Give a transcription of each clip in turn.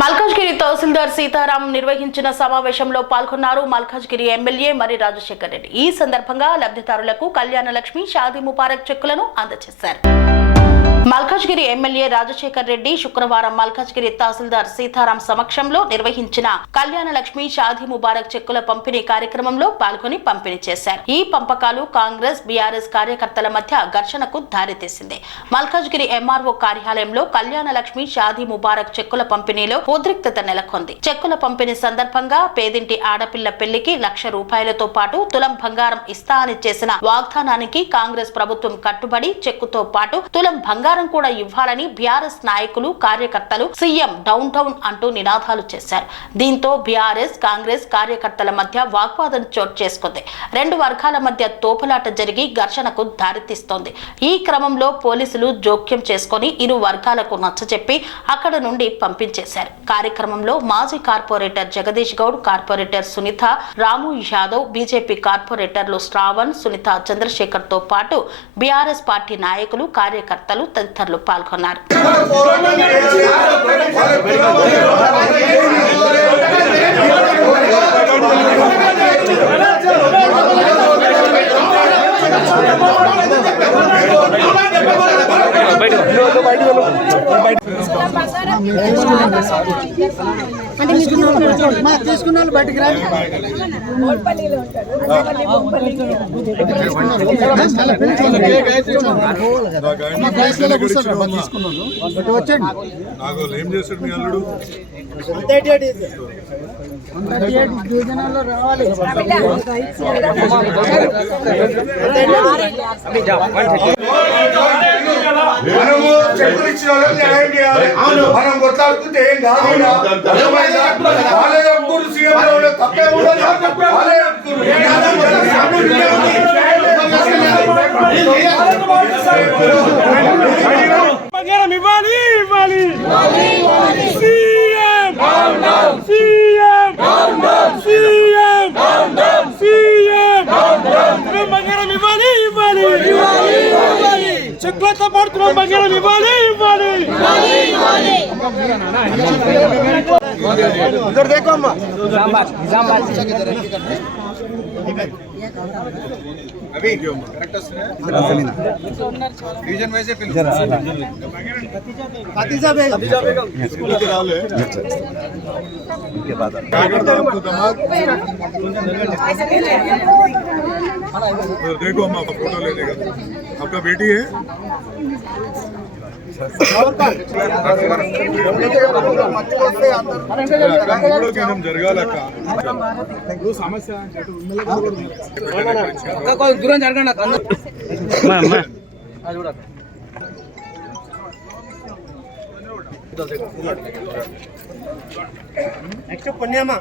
మల్కాజ్గిరి తహసీల్దార్ సీతారాం నిర్వహించిన సమావేశంలో పాల్గొన్నారు మల్కాజ్గిరి ఎమ్మెల్యే మరి రాజశేఖర్ రెడ్డి। ఈ సందర్భంగా లబ్ధిదారులకు కళ్యాణ లక్ష్మి షాదీ ముబారక్ చెక్కులను అందజేశారు। మల్కాజ్గిరి ఎమ్మెల్యే రాజశేఖర్ రెడ్డి శుక్రవారం మల్కాజ్గిరి తహసీల్దార్ సీతారాం సమక్షంలో నిర్వహించిన కళ్యాణ లక్ష్మి షాదీ ముబారక్ చెక్కుల పంపిణీ కార్యక్రమంలో పాల్గొని పంపిణీ చేశారు। ఈ పంపకాలు కాంగ్రెస్ బీఆర్ఎస్ కార్యకర్తల మధ్య ఘర్షణకు దారితీసింది। మల్కాజ్గిరి ఎంఆర్ఓ కార్యాలయంలో కళ్యాణ లక్ష్మి షాదీ ముబారక్ చెక్కుల పంపిణీలో ఉద్రిక్తత నెలకొంది। చెక్కుల పంపిణీ సందర్భంగా పేదింటి ఆడపిల్ల పెళ్లికి ₹1,00,000తో పాటు తులం బంగారం ఇస్తా అని చేసిన వాగ్దానానికి కాంగ్రెస్ ప్రభుత్వం కట్టుబడి చెక్కుతో పాటు తులం బంగారం కూడా ఇవ్వాలని బీఆర్ఎస్ నాయకులు కార్యకర్తలు సీఎం డౌన్ డౌన్ అంటూ నినాదాలు చేశారు। దీంతో బీఆర్ఎస్ కాంగ్రెస్ కార్యకర్తల మధ్య వాగ్వాదం చోటు చేసుకుంది। రెండు వర్గాల మధ్య తోపులాట జరిగి ఘర్షణకు దారితీస్తోంది। ఈ క్రమంలో పోలీసులు జోక్యం చేసుకుని ఇరు వర్గాలకు నచ్చజెప్పి అక్కడ నుండి పంపించేశారు। కార్యక్రమంలో మాజీ కార్పొరేటర్ జగదీష్ గౌడ్, కార్పొరేటర్ సునీత, రాము యాదవ్, బీజేపీ కార్పొరేటర్లు శ్రావణ్, సునీత చంద్రశేఖర్ తో పాటు బీఆర్ఎస్ పార్టీ నాయకులు కార్యకర్తలు తదితరులు పాల్గొన్నారు। తీసుకున్నాను బయటికి రా ఏం చేస్తాడు మీ అల్లుడు రావాలి మనము చెక్కులు ఇచ్చిన వాళ్ళకి న్యాయం చేయాలి। మనం కొట్లాడుకుంటే ఏం కాదు। తప్పే చెక్కులతో పాటు బంగారం ఇవ్వాలి इधर देखो अम्मा अभी करेक्ट डिवीजन वाइज खतीजा बेगम स्कूल के डाले के बाद क्या करता है आपको दामाद देखो अम्मा फोटो ले लेगा आपका बेटी है జరగాలక్క సమస్య దూరం జరగండి నెక్స్ట్ పుణ్యమ్మ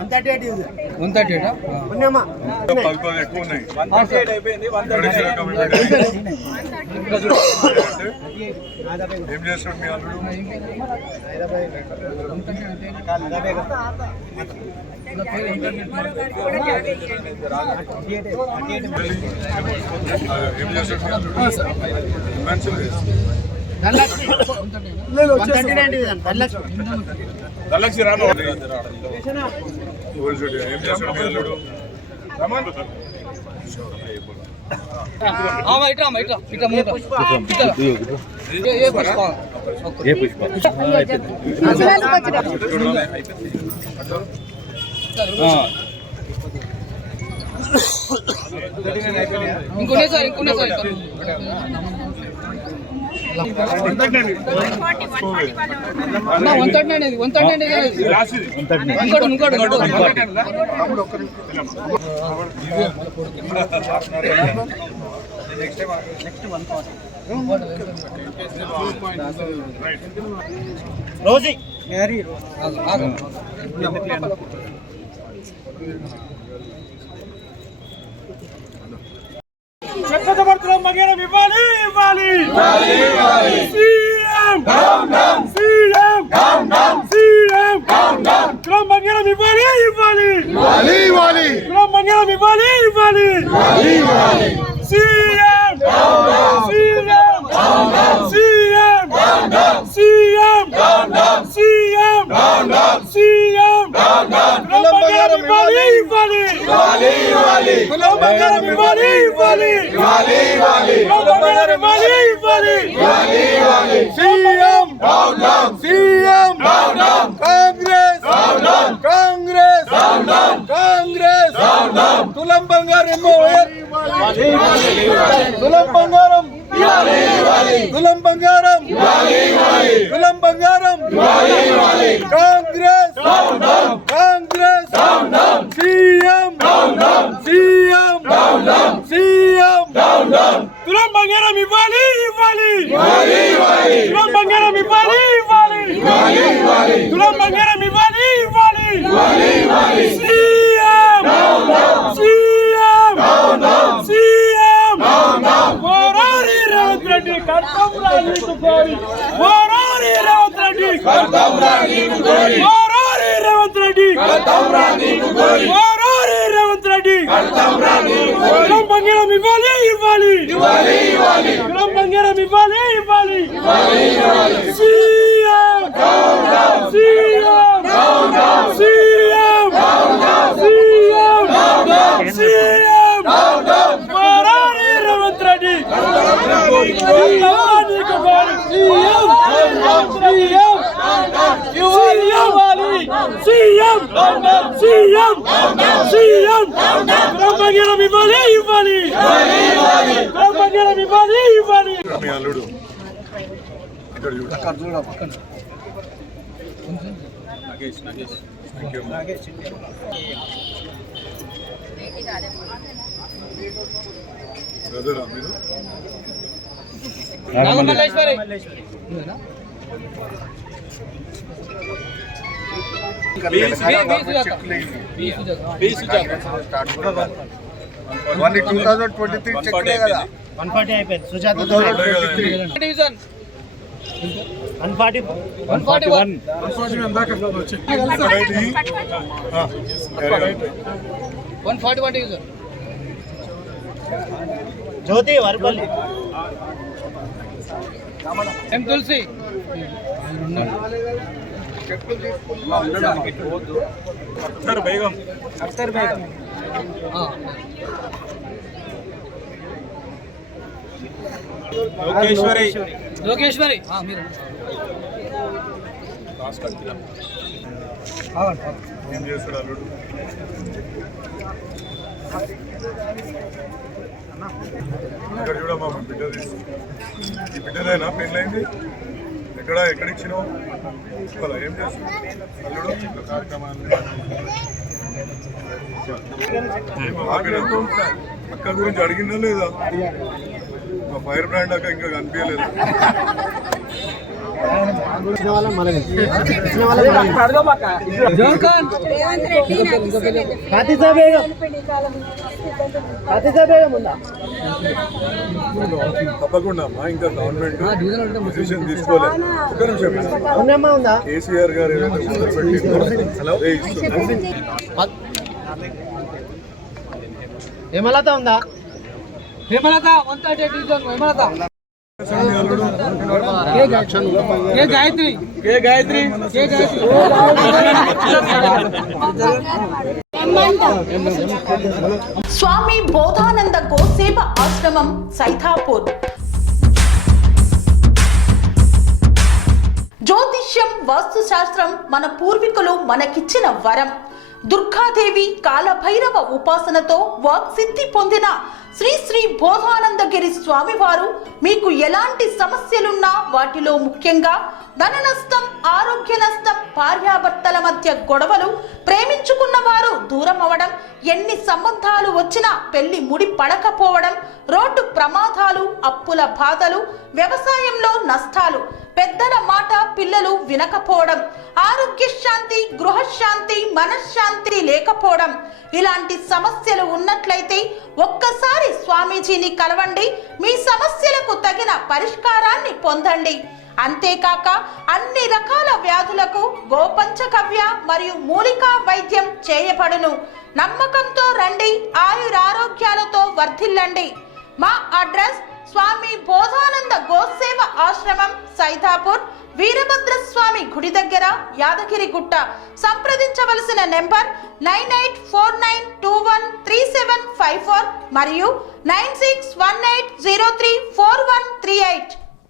138 పుణ్యమ్మ ఎక్కువ ఉన్నాయి 138 అయిపోయింది 138 ఏం చేస్తాడు మీ అల్లుడు ఏం చేస్తాడు ధనలక్ష్మి రాను ఏం చేస్తాడు మీ అల్లుడు రోజీ చెక్కులతో పాటు బంగారం ఇవ్వాలి సీఎం బంగారం ఇవ్వాలి సీఎం బంగారం ఇవ్వాలి ఇవ్వాలి ఇవ్వాలి ఇవ్వాలి బంగారం ఇవ్వాలి ఇవ్వాలి ఇవ్వాలి CM down down CM down down Congress down down Congress down down Congress down down తులం బంగారం తులం బంగారం ఇవ్వాలి ఇవ్వాలి తులం బంగారం ఇవ్వాలి ఇవ్వాలి తులం బంగారం ఇవ్వాలి ఇవ్వాలి Congress down down Congress down down CM down down CM down down CM down down తులం బంగారం ఇవ్వాలి ఇవ్వాలి ఇవ్వాలి ఇవ్వాలి తులం బంగారం ఇవ్వాలి ఇవ్వాలి ఇవ్వాలి ఇవ్వాలి తులం బంగారం ఇవ్వాలి ఇవ్వాలి ఇవ్వాలి ఇవ్వాలి CM down down CM down down CM down down పోరాడి రేవంత్ రెడ్డి కర్తవ్య నీకు కోరి పోరాడి రేవంత్ రెడ్డి కర్తవ్య నీకు కోరి పోరాడి రేవంత్ రెడ్డి కర్తవ్య నీకు కోరి పోరాడి రేవంత్ రెడ్డి కర్తవ్య నీకు కోరి తులం బంగారం ఇవ్వాలి ఇవ్వాలి ఇవ్వాలి ఇవ్వాలి తులం బంగారం ఇవ్వాలి ఇవ్వాలి ఇవ్వాలి ఇవ్వాలి CM down down CM down down CM down down CM down down CM down down పోరాడి రేవంత్ రెడ్డి మీ అల్లుడు ఇక్కడ చూడు బ్రదరా మీరు ఓన్లీ 2023 చెక్ కదా 140 అయిపోయింది సుజాత 2023 డివిజన్ 140 141 డివిజన్ జ్యోతి వరపల్లి ఎం తులసి అఖ్తర్ బేగం లోకేశ్వరి మీరు ఏం చేస్తాడు అల్లుడు ఇక్కడ చూడమ్మా మా బిడ్డది ఈ బిడ్డదేనా పెళ్ళైంది ఎక్కడ ఇచ్చినావు అలా ఏం చేస్తావు అల్లుడు కార్యక్రమాలు అక్క గురించి అడిగిందా లేదా మా ఫైర్ బ్రాండ్ అక్క ఇంకా కనిపించలేదు తప్పకుండా అమ్మా ఇంకా గవర్నమెంట్ డిసిషన్ తీసుకోలేదు ఒక నిమిషం కేసీఆర్ గారు ఏదైతే మొదలుపెట్టిందో అదే ఇస్తున్నారు. హేమలత ఉందా హేమలత 138 డివిజన్ హేమలత కే గాయత్రి స్వామి బోధానంద గోసేవ ఆశ్రమం సైథాపూర్. జ్యోతిష్యం వాస్తుశాస్త్రం మన పూర్వీకులు మనకిచ్చిన వరం. దుర్గాదేవి కాలభైరవ ఉపాసనతో వాక్సిద్ధి పొందిన శ్రీ శ్రీ బోధానందగిరి స్వామివారు మీకు ఎలాంటి సమస్యలున్నా, వాటిలో ముఖ్యంగా ధన నష్టం, ఆరోగ్య నష్టం, భార్యాభర్తల మధ్య గొడవలు, ప్రేమించుకున్న వారు దూరం అవడం, ఎన్ని సంబంధాలు వచ్చినా పెళ్లి ముడి పడకపోవడం, రోడ్డు ప్రమాదాలు, అప్పుల బాధలు, వ్యవసాయంలో నష్టాలు, పెద్దల మాట పిల్లలు వినకపోవడం, ఆరోగ్య శాంతి, గృహశాంతి, మనశ్శాంతి లేకపోవడం, ఇలాంటి సమస్యలు ఉన్నట్లయితే ఒక్కసారి స్వామీజీని కలవండి. మీ సమస్యలకు తగిన పరిష్కారాన్ని పొందండి. అంతేకాక అన్ని రకాల వ్యాధులకు గోపంచకవ్య మరియు మూలికా వైద్యం చేయబడును. నమ్మకంతో రండి, ఆయురారోగ్యాలతో వర్ధిల్లండి. మా అడ్రస్ స్వామి బోధానంద గోసేవ ఆశ్రమం, సైదాపూర్, వీరభద్రస్వామి గుడి దగ్గర, యాదగిరి గుట్ట. సంప్రదించవలసిన నెంబర్ 9849213754 మరియు 9618034138.